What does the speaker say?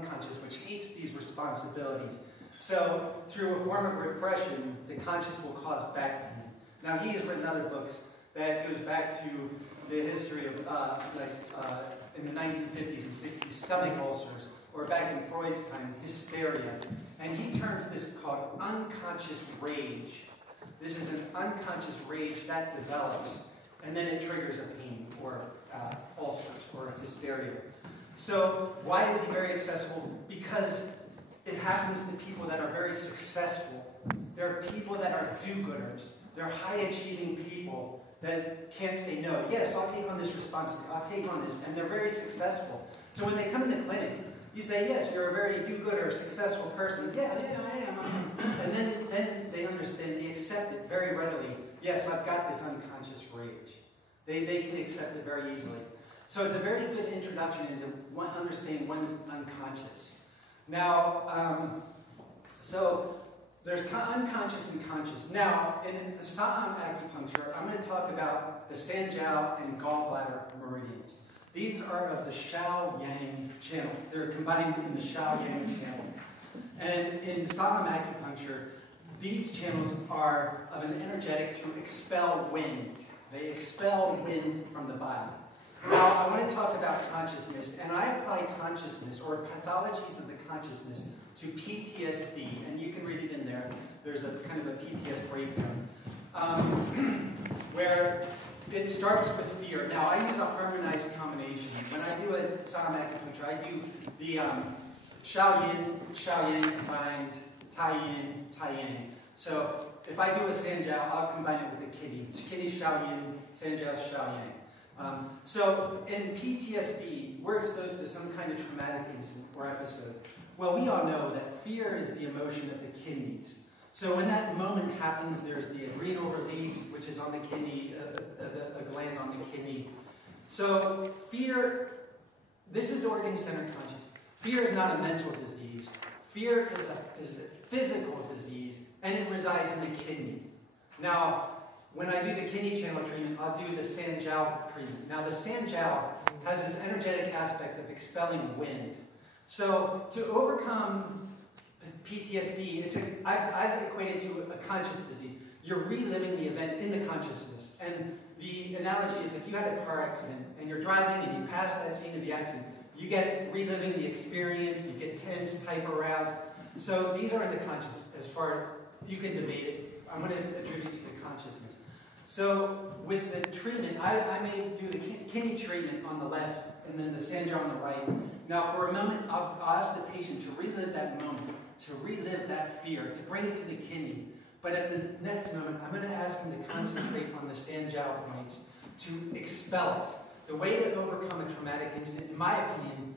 unconscious, which hates these responsibilities. So through a form of repression, the conscious will cause back pain. Now he has written other books that goes back to the history of in the 1950s and 60s, stomach ulcers, or back in Freud's time, hysteria. And he terms this called unconscious rage. This is an unconscious rage that develops, and then it triggers a pain, or ulcers, or hysteria. So why is he very accessible? Because it happens to people that are very successful. There are people that are do-gooders. They're high-achieving people that can't say no. Yes, I'll take on this responsibility. I'll take on this. And they're very successful. So when they come in the clinic, you say, yes, you're a very do-gooder, successful person. Yeah, I am. And then they understand, they accept it very readily. Yes, I've got this unconscious rage. They can accept it very easily. So it's a very good introduction into understanding one's unconscious. Now, so there's unconscious and conscious. Now, in Saam acupuncture, I'm going to talk about the Sanjiao and gallbladder meridians. These are of the Xiao-Yang channel. They're combined in the Xiao-Yang channel. And in Saam acupuncture, these channels are of an energetic to expel wind. They expel wind from the body. Now, I want to talk about consciousness, and I apply consciousness, or pathologies of the consciousness, to PTSD, and you can read it in there. There's a kind of a PTSD breakdown, where it starts with fear. Now, I use a harmonized combination. When I do a Saam acupuncture, I do the Xiao-Yin combined, Tai-Yin, Tai-Yang. So, if I do a Sanjiao, I'll combine it with the kidney. Kidney Xiao-Yin, Sanjiao Xiao-Yang. So in PTSD, we're exposed to some kind of traumatic incident or episode. Well, we all know that fear is the emotion of the kidneys. So when that moment happens, there's the adrenal release, which is on the kidney, a gland on the kidney. So fear, this is organ-centered consciousness. Fear is not a mental disease. Fear is a physical disease, and it resides in the kidney. Now, when I do the kidney channel treatment, I'll do the Sanjiao treatment. Now, the Sanjiao has this energetic aspect of expelling wind. So, to overcome PTSD, I've equated to a conscious disease. You're reliving the event in the consciousness. And the analogy is if you had a car accident and you're driving and you pass that scene of the accident, you get reliving the experience, you get tense, hyper-aroused. So, these are in the conscious as far as you can debate it. I'm going to attribute to the consciousness. So with the treatment, I may do the kidney treatment on the left and then the Sanjiao on the right. Now for a moment, I'll ask the patient to relive that moment, to relive that fear, to bring it to the kidney. But at the next moment, I'm going to ask them to concentrate on the Sanjiao points, to expel it. The way to overcome a traumatic incident, in my opinion,